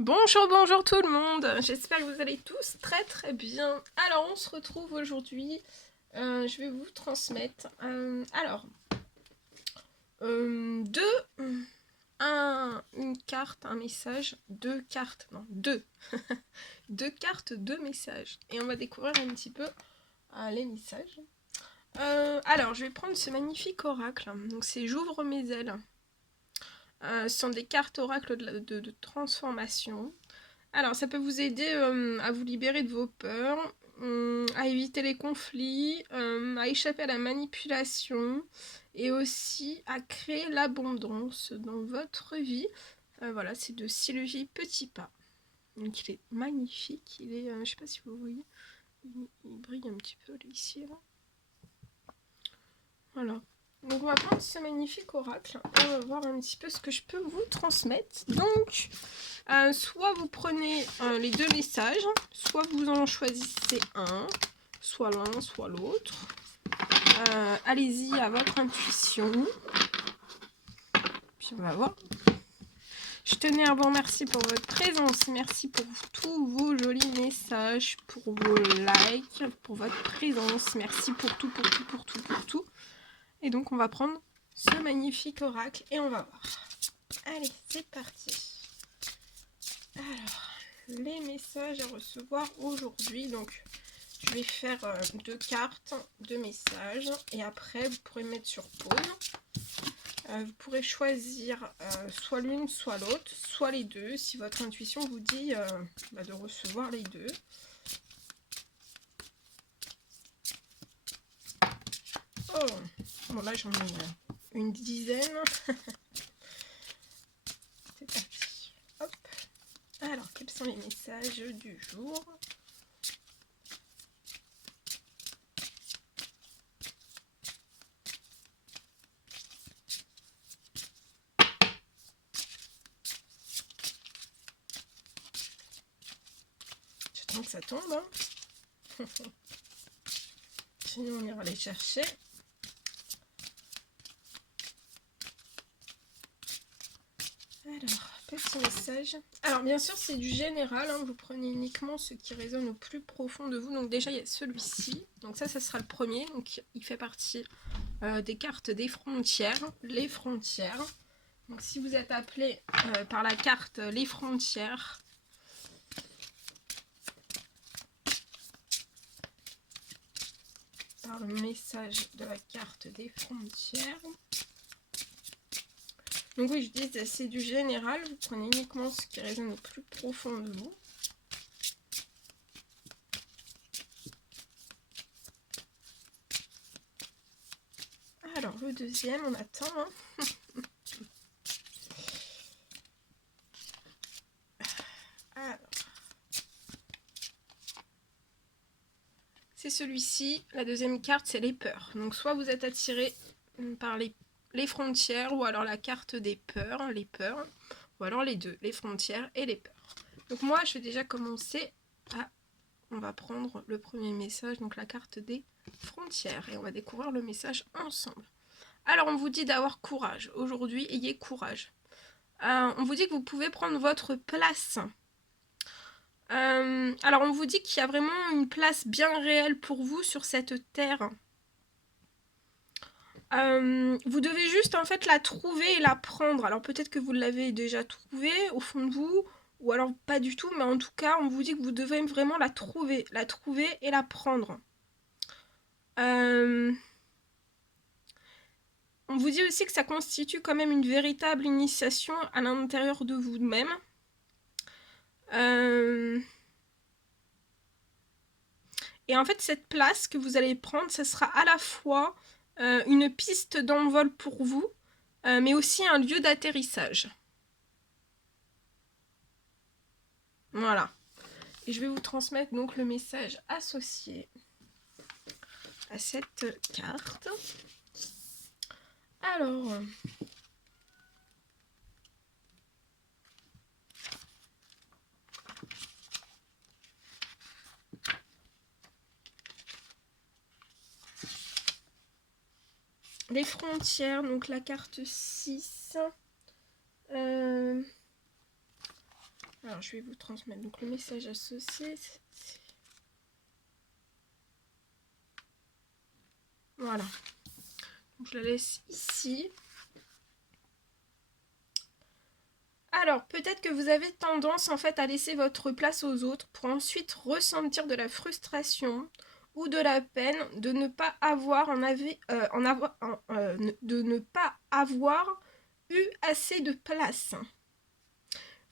Bonjour, bonjour tout le monde. J'espère que vous allez tous très très bien. Alors, on se retrouve aujourd'hui. Je vais vous transmettre. Une carte, un message, deux cartes, non, deux. Deux cartes, deux messages. Et on va découvrir un petit peu les messages. Alors, je vais prendre ce magnifique oracle. Donc, c'est J'ouvre mes ailes. Ce sont des cartes oracles de transformation. Alors, ça peut vous aider à vous libérer de vos peurs, à éviter les conflits, à échapper à la manipulation et aussi à créer l'abondance dans votre vie. Voilà, c'est de Sylvie Petitpas. Donc, il est magnifique. Il est, je sais pas si vous voyez, il brille un petit peu ici. Là. Voilà. Donc, on va prendre ce magnifique oracle et on va voir un petit peu ce que je peux vous transmettre. Donc, soit vous prenez les deux messages, soit vous en choisissez un, soit l'un, soit l'autre. Allez-y à votre intuition. Puis on va voir. Je tenais à vous remercier pour votre présence. Merci pour tous vos jolis messages, pour vos likes, pour votre présence. Merci pour tout, pour tout, pour tout, pour tout. Et donc on va prendre ce magnifique oracle et on va voir. Allez, c'est parti. Alors, les messages à recevoir aujourd'hui. Donc, je vais faire deux cartes, deux messages. Et après, vous pourrez mettre sur pause. Vous pourrez choisir soit l'une, soit l'autre, soit les deux, si votre intuition vous dit de recevoir les deux. Oh, bon là j'en ai une dizaine. C'est parti. Hop. Alors, quels sont les messages du jour ? J'attends que ça tombe. Hein. Sinon, on ira les chercher. Alors, petit message. Alors, bien sûr, c'est du général. Hein. Vous prenez uniquement ce qui résonne au plus profond de vous. Donc, déjà, il y a celui-ci. Donc, ça sera le premier. Donc, il fait partie des cartes des frontières. Les frontières. Donc, si vous êtes appelé par la carte les frontières, par le message de la carte des frontières. Donc oui, je dis c'est du général, vous prenez uniquement ce qui résonne au plus profond de vous. Alors le deuxième, on attend. Hein. Alors, c'est celui-ci, la deuxième carte, c'est les peurs. Donc soit vous êtes attiré par les frontières, ou alors la carte des peurs, les peurs, ou alors les deux, les frontières et les peurs. Donc moi, je vais déjà commencer à... On va prendre le premier message, donc la carte des frontières, et on va découvrir le message ensemble. Alors, on vous dit d'avoir courage. Aujourd'hui, ayez courage. On vous dit que vous pouvez prendre votre place. Alors, on vous dit qu'il y a vraiment une place bien réelle pour vous sur cette terre. Vous devez juste en fait la trouver et la prendre. Alors peut-être que vous l'avez déjà trouvée au fond de vous, ou alors pas du tout, mais en tout cas on vous dit que vous devez vraiment la trouver et la prendre. On vous dit aussi que ça constitue quand même une véritable initiation à l'intérieur de vous-même. Et en fait cette place que vous allez prendre, ça sera à la fois une piste d'envol pour vous, mais aussi un lieu d'atterrissage. Voilà. Et je vais vous transmettre donc le message associé à cette carte. Alors, les frontières, donc la carte 6. Alors, je vais vous transmettre donc le message associé. Voilà. Donc, je la laisse ici. Alors, peut-être que vous avez tendance en fait à laisser votre place aux autres pour ensuite ressentir de la frustration ou de la peine de ne pas avoir de ne pas avoir eu assez de place.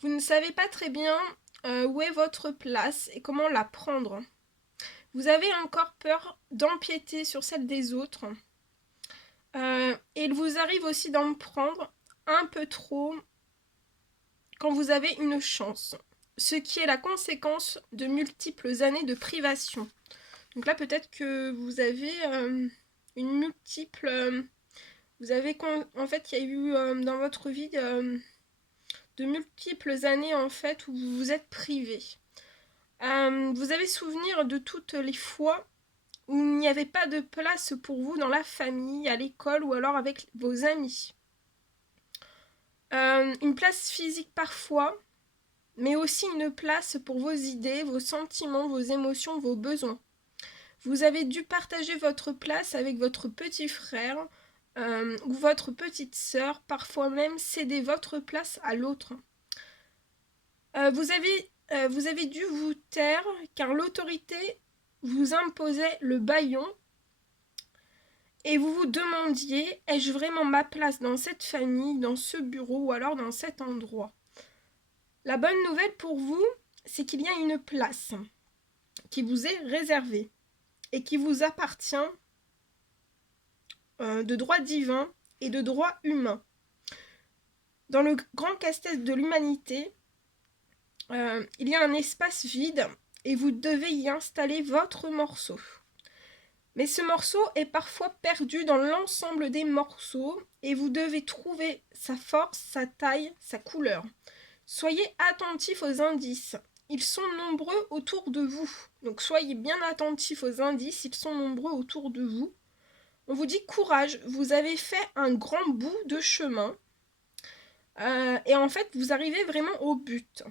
Vous ne savez pas très bien où est votre place et comment la prendre. Vous avez encore peur d'empiéter sur celle des autres. Et il vous arrive aussi d'en prendre un peu trop quand vous avez une chance, ce qui est la conséquence de multiples années de privation. Donc là, peut-être que vous avez une multiple... vous avez... En fait, il y a eu dans votre vie de multiples années en fait où vous vous êtes privé. Vous avez souvenir de toutes les fois où il n'y avait pas de place pour vous dans la famille, à l'école ou alors avec vos amis. Une place physique parfois, mais aussi une place pour vos idées, vos sentiments, vos émotions, vos besoins. Vous avez dû partager votre place avec votre petit frère ou votre petite sœur, parfois même céder votre place à l'autre. Vous avez dû vous taire car l'autorité vous imposait le bâillon et vous vous demandiez, ai-je vraiment ma place dans cette famille, dans ce bureau ou alors dans cet endroit? La bonne nouvelle pour vous, c'est qu'il y a une place qui vous est réservée et qui vous appartient de droit divin et de droit humain. Dans le grand casse-tête de l'humanité, il y a un espace vide et vous devez y installer votre morceau. Mais ce morceau est parfois perdu dans l'ensemble des morceaux et vous devez trouver sa force, sa taille, sa couleur. Soyez attentifs aux indices. Ils sont nombreux autour de vous. Donc soyez bien attentifs aux indices, ils sont nombreux autour de vous. On vous dit courage, vous avez fait un grand bout de chemin. Et en fait, vous arrivez vraiment au but.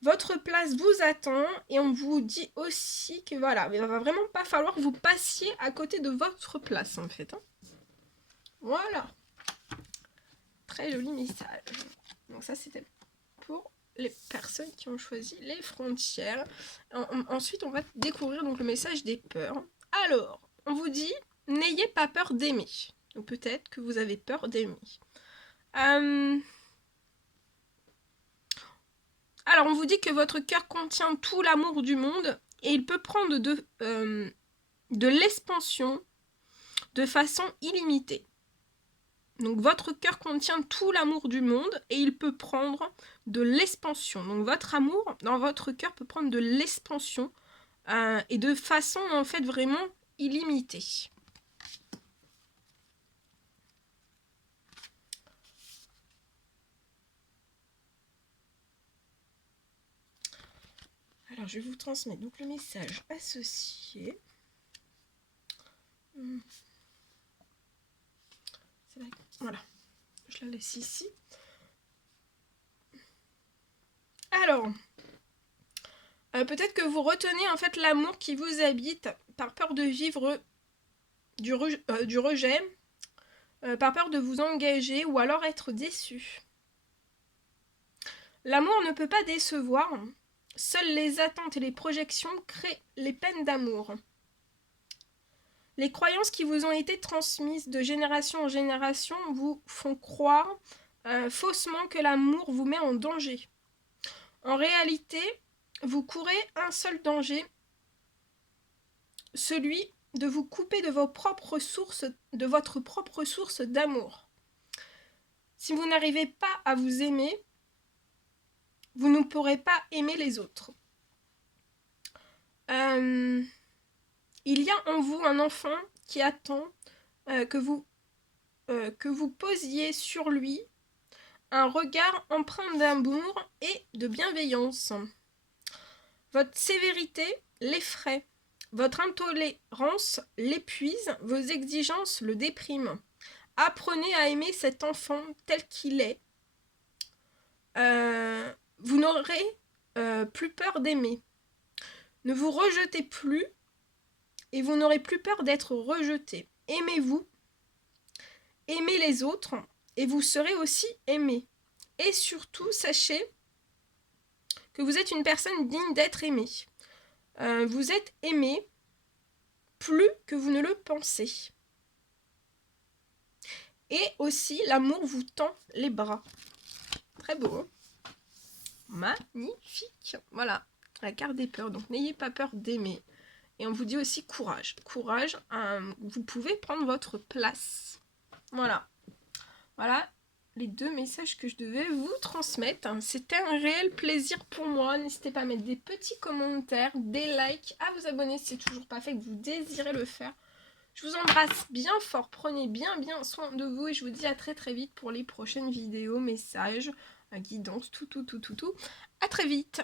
Votre place vous attend et on vous dit aussi que voilà, il va vraiment pas falloir que vous passiez à côté de votre place en fait. Voilà. Très joli message. Donc ça c'était pour les personnes qui ont choisi les frontières. Ensuite on va découvrir donc le message des peurs. Alors, on vous dit n'ayez pas peur d'aimer. Donc peut-être que vous avez peur d'aimer. Alors, on vous dit que votre cœur contient tout l'amour du monde et il peut prendre de l'expansion de façon illimitée. Donc, votre cœur contient tout l'amour du monde et il peut prendre de l'expansion. Donc, votre amour dans votre cœur peut prendre de l'expansion et de façon, en fait, vraiment illimitée. Alors, je vais vous transmettre donc le message associé. Voilà, je la laisse ici. Alors, peut-être que vous retenez en fait l'amour qui vous habite par peur de vivre du rejet, par peur de vous engager ou alors être déçu. L'amour ne peut pas décevoir. Seules les attentes et les projections créent les peines d'amour. Les croyances qui vous ont été transmises de génération en génération vous font croire faussement que l'amour vous met en danger. En réalité, vous courez un seul danger, celui de vous couper de votre propre source d'amour. Si vous n'arrivez pas à vous aimer, vous ne pourrez pas aimer les autres. Il y a en vous un enfant qui attend que vous posiez sur lui un regard empreint d'amour et de bienveillance. Votre sévérité l'effraie, votre intolérance l'épuise, vos exigences le dépriment. Apprenez à aimer cet enfant tel qu'il est. vous n'aurez plus peur d'aimer. Ne vous rejetez plus et vous n'aurez plus peur d'être rejeté. Aimez-vous, aimez les autres et vous serez aussi aimé. Et surtout, sachez que vous êtes une personne digne d'être aimée. Vous êtes aimé plus que vous ne le pensez. Et aussi, l'amour vous tend les bras. Très beau. Hein? Magnifique. Voilà, la carte des peurs. Donc, n'ayez pas peur d'aimer. Et on vous dit aussi courage. Courage, vous pouvez prendre votre place. Voilà. Voilà les 2 messages que je devais vous transmettre. C'était un réel plaisir pour moi. N'hésitez pas à mettre des petits commentaires, des likes, à vous abonner si c'est toujours pas fait, que vous désirez le faire. Je vous embrasse bien fort. Prenez bien soin de vous et je vous dis à très vite pour les prochaines vidéos, messages, guidances, tout. À très vite.